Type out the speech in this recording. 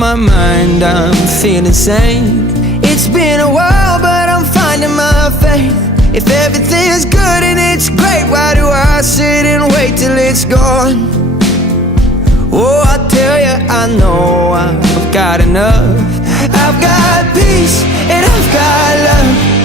my mind, I'm feeling sane. It's been a while, but I'm finding my faith. If everything's good and it's great, why do I sit and wait till it's gone? Oh, I tell you, I know I've got enough. I've got peace and I've got love.